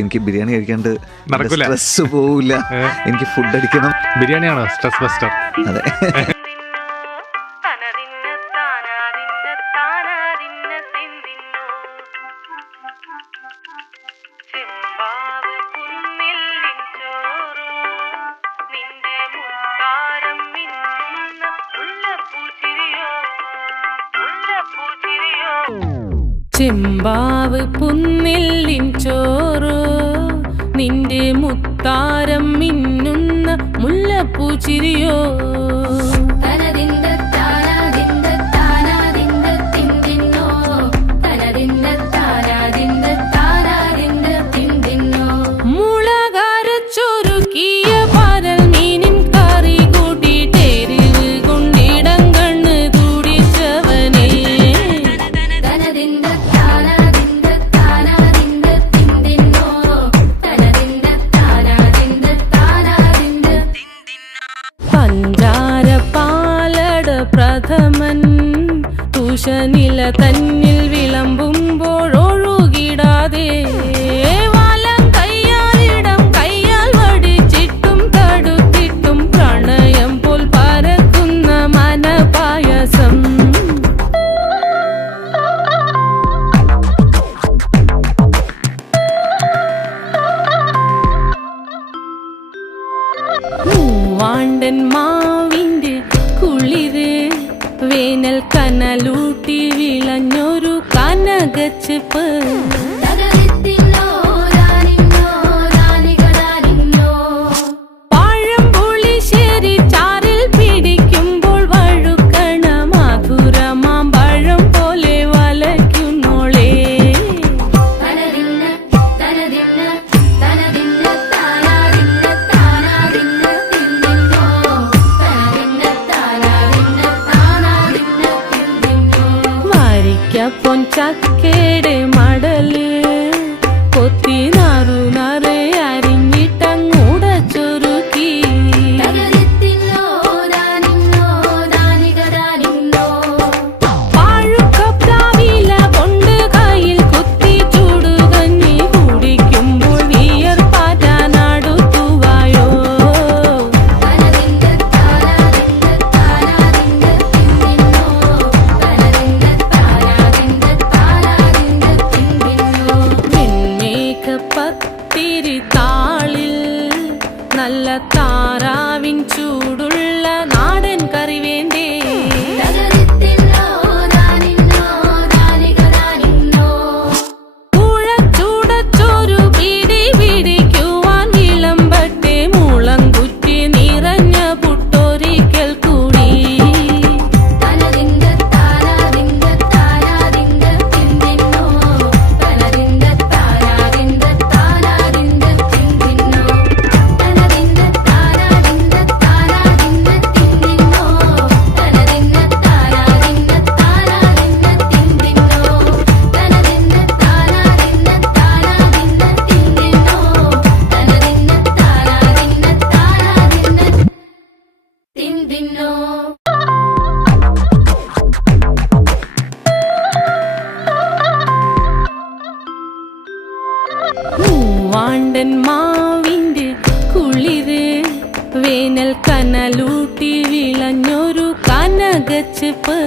എനിക്ക് ബിരിയാണി കഴിക്കാണ്ട് സ്ട്രെസ് പോവില്ല. എനിക്ക് ഫുഡ് അടിക്കണം. ബിരിയാണിയാണോ സ്ട്രെസ് ബസ്റ്റർ? അതെ. ചെമ്പാവ് പുന്നെല്ലിൻ ചോറോ നിന്റെ മുത്താരം മിന്നുന്ന മുല്ലപ്പൂ ചിരിയോ. പ്രഥമൻ തുഷനില തന്നിൽ വിളമ്പുമ്പോഴൊഴുകിടാതെ വലം കയ്യാലിടം കയ്യാൽ വടിച്ചിട്ടും തടുത്തിട്ടും പ്രണയം പോൽ പരക്കുന്ന മനപായസം. മൂവാണ്ടൻ മാവിന്റെ കുളിര് വേനൽ കനലൂട്ടി വിളഞ്ഞൊരു കനകച്ചെപ്പ്. പഴംപുളിശ്ശേരി ചാറിൽ പിടിക്കുമ്പോൾ വഴുക്കണ മധുരമാം പഴം പോലെ വലയ്ക്കുന്നോളേ. പൊൻചക്കയുടെ മടല് കൊത്തി നാറു നറെ അരിഞ്ഞിട്ടങ്ങൂട ചൊരുക്കി. പാഴുക്കപ്ലാവില കൊണ്ട് കയ്യിൽ കുത്തി ചൂടുകഞ്ഞി കുടിക്കുമ്പോൾ വിയർപ്പാറ്റാനടുത്തുവായോ. പത്തിരി താളിൽ നല്ല താറാവിൻ ചൂടുള്ള നാടൻ കറി വേണ്ടേ. കുഴച്ചൂടച്ചോരു പിടി പിടിക്കുവാൻ വിളമ്പട്ടെ മുളങ്കുറ്റി നിറഞ്ഞ പുട്ടൊരിക്കൽ കൂടി. മൂവാണ്ടൻ മാവിന്റെ കുളിര് വേനൽ കനലൂട്ടി വിളഞ്ഞൊരു കനകച്ചെപ്പ്.